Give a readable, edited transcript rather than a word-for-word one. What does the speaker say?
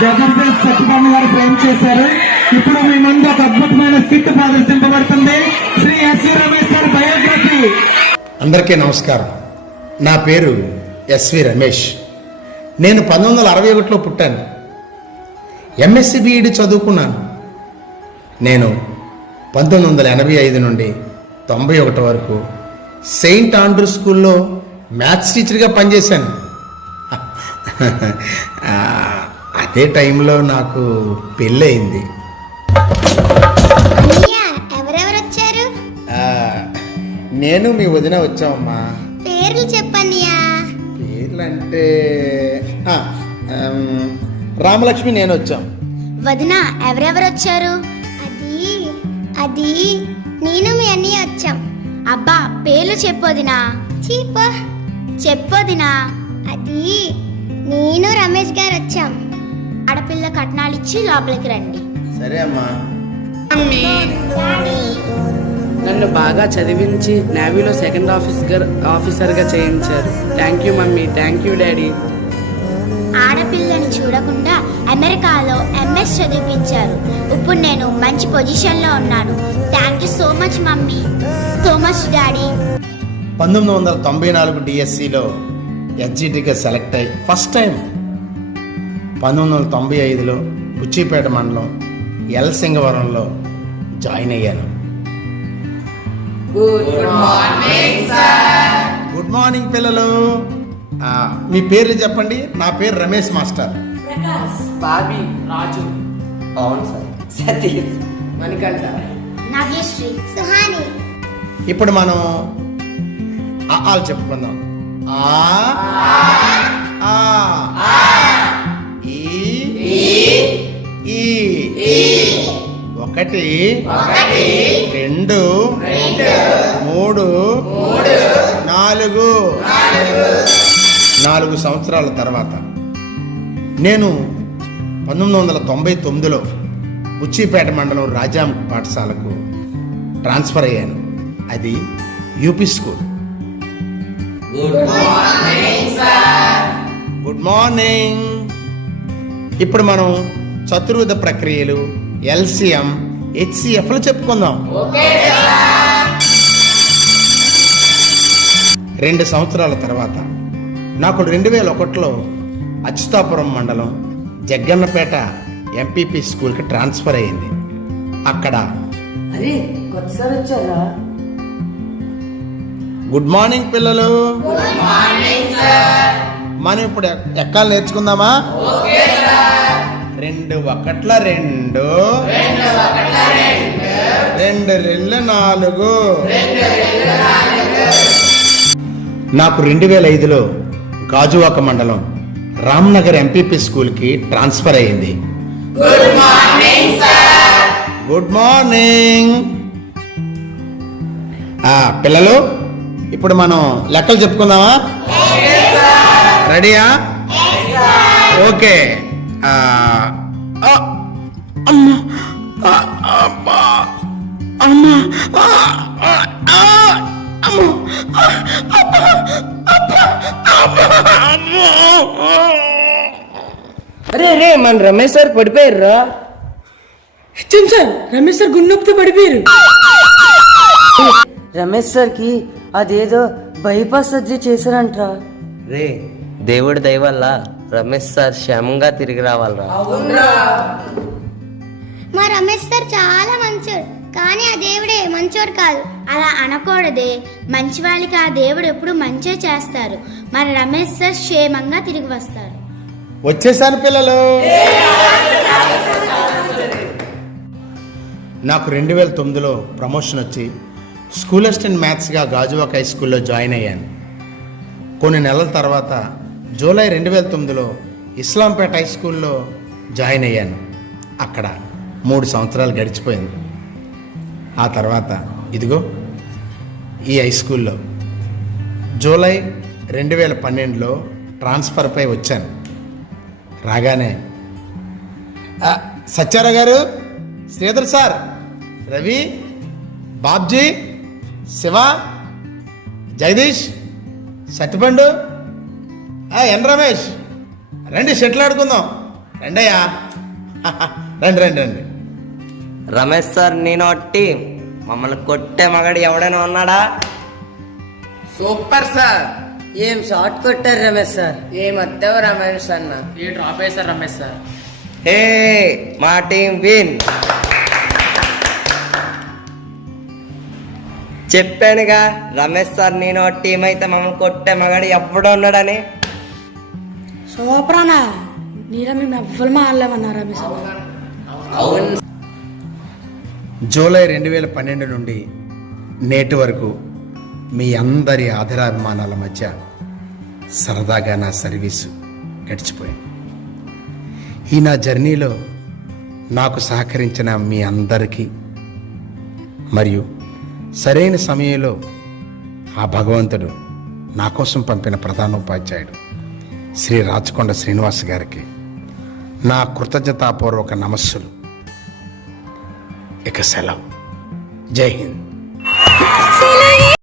జబర్దస్త్ సత్యభామ గారు ఫ్రేమ్ చేశారు. ఇప్పుడు మీ ముందు ఒక అద్భుతమైన స్కిట్ ప్రదర్శింపబడుతుంది. శ్రీ ఎస్వి రమేష్ గారి బయోగ్రఫీ. అందరికీ నమస్కారం. నా పేరు ఎస్వి రమేష్. నేను 1961లో పుట్టాను. ఎంఎస్సి బిఈడి చదువుకున్నాను. నేను 1985 నుండి 91 వరకు సెయింట్ ఆండ్రూ స్కూల్లో మ్యాథ్స్ టీచర్గా పనిచేశాను. అదే టైంలో నాకు పెళ్ళయింది. ఎవరెవరు వచ్చారు? నేను మీ వదిన వచ్చామమ్మా. పేర్లు చెప్పన్నయ్యా. పేర్లు అంటే రామలక్ష్మి నేను వచ్చాం. వదిన ఎవరెవరు వచ్చారు? అది నేను మీ అన్నయ్య వచ్చాం. అబ్బా పేర్లు చెప్పొదినా. చెప్పొదినా. అది నేను రమేష్ గారు వచ్చాం. ఆడపిల్ల కట్నాలు ఇచ్చి లోపలికి రండి. సరే అమ్మా. నన్ను బాగా చదివించి నేవీలో సెకండ్ ఆఫీసర్గా చేయించారు. Thank you mummy. Thank you daddy. ఆడపిల్లని చూడకుండా అమెరికాలో ఎంఎస్ చదివించారు. ఇప్పుడు నేను మంచి పొజిషన్లో ఉన్నాను. Thank you so much mummy. So much daddy. 1994 డిఎస్సిలో ఎస్జిటిగా సెలెక్ట్ అయ్యి ఫస్ట్ టైం 1995లో బుచ్చిపేట మండలం ఎల్ సింగవరంలో జాయిన్ అయ్యాను. గుడ్ మార్నింగ్ పిల్లలు. మీ పేర్లు చెప్పండి. నా పేరు రమేష్ మాస్టర్. బాబీ, రాజు, పవన్ సార్, సతీష్, మణికంఠ, నాగేశ్వరి, సుహాని. ఇప్పుడు మనం ఆలు చెప్పుకుందాం. ఒకటి, 2, 3, 4 సంవత్సరాల తర్వాత నేను 1999లో బుచ్చిపేట మండలం రాజాం పాఠశాలకు ట్రాన్స్ఫర్ అయ్యాను. అది యూపీ స్కూల్. Good morning. ఇప్పుడు మనం చతుర్విధ ప్రక్రియలు, ఎల్సిఎం, హెచ్సిఎఫ్లు చెప్పుకుందాం. 2 సంవత్సరాల తర్వాత నాకు 2001లో అచ్యుతాపురం మండలం జగ్గన్నపేట ఎంపీపీ స్కూల్కి ట్రాన్స్ఫర్ అయ్యింది. అక్కడ గుడ్ మార్నింగ్ పిల్లలు. మనం ఇప్పుడు ఎక్కాలు నేర్చుకుందామా? 2 1 2, 2 2 4. నాకు 2005లో గాజువాక మండలం రామ్నగర్ ఎంపీపీ స్కూల్కి ట్రాన్స్ఫర్ అయ్యింది. గుడ్ మార్నింగ్ పిల్లలు. ఇప్పుడు మనం లెక్కలు చెప్పుకుందామా? రెడీయా? ఓకే. అరే మన రమేష్ సార్ పడిపోయారు. సార్ రమేష్ సార్ గుండెతో పడిపోయారు. రమేష్ సార్కి అదేదో బైపాస్ సర్జరీ చేశారంట్రా. రే దేవుడి దయ వల్ల రమేష్ సార్ క్షేమంగా తిరిగి రావాలరా. మా రమేష్ సార్ చాలా మంచోడు, కానీ ఆ దేవుడే మంచోడు కాదు. అలా అనకూడదే. మంచి వాళ్ళకి ఆ దేవుడు ఎప్పుడు మంచే చేస్తారు. మన రమేష్ సార్ క్షేమంగా తిరిగి వస్తారు. వచ్చేసాను పిల్లలు. నాకు 2009లో ప్రమోషన్ వచ్చి స్కూల్ అసిస్టెంట్ మ్యాథ్స్గా గాజువాక హై స్కూల్లో జాయిన్ అయ్యాను. కొన్ని నెలల తర్వాత జూలై 2009లో ఇస్లాంపేట హై స్కూల్లో జాయిన్ అయ్యాను. అక్కడ 3 సంవత్సరాలు గడిచిపోయింది. ఆ తర్వాత ఇదిగో ఈ హై స్కూల్లో జూలై 2012లో ట్రాన్స్ఫర్పై వచ్చాను. రాగానే సత్యారావు గారు, శ్రీధర్ సార్, రవి, బాబ్జీ, శివ, జగదీష్, సత్యపండు, ఎన్ రమేష్, రండి షటిల్ ఆడుకుందాం. రండయ్యా రండి రండి రండి. రమేష్ సార్ నేను టీం మమ్మల్ని కొట్టే మగాడు ఎవడైనా ఉన్నాడా? Super sir. ఏం షార్ట్ కొట్టారు రమేష్ సార్. ఏం వద్దావు రమేష్ అన్న. ఏ డ్రాప్ వేశారు రమేష్ సార్. హే మా టీం విన్. చెప్పానుగా రమేష్ సార్ నేను టీం అయితే మమ్మల్ని కొట్టే మగాడు ఎవడో ఉన్నాడని. సూపర్ అన్న. నీలా మేము ఎవ్వరు మారలేమన్నా రమేష్ అన్న. అవును. జూలై 2012 నుండి నేటి వరకు మీ అందరి ఆదరాభిమానాల మధ్య సరదాగా నా సర్వీసు గడిచిపోయింది. ఈ నా జర్నీలో నాకు సహకరించిన మీ అందరికీ మరియు సరైన సమయంలో ఆ భగవంతుడు నా కోసం పంపిన ప్రధానోపాధ్యాయుడు శ్రీ రాచకొండ శ్రీనివాస్ గారికి నా కృతజ్ఞతాపూర్వక నమస్సులు. ఇక సెలవు. జై హింద్.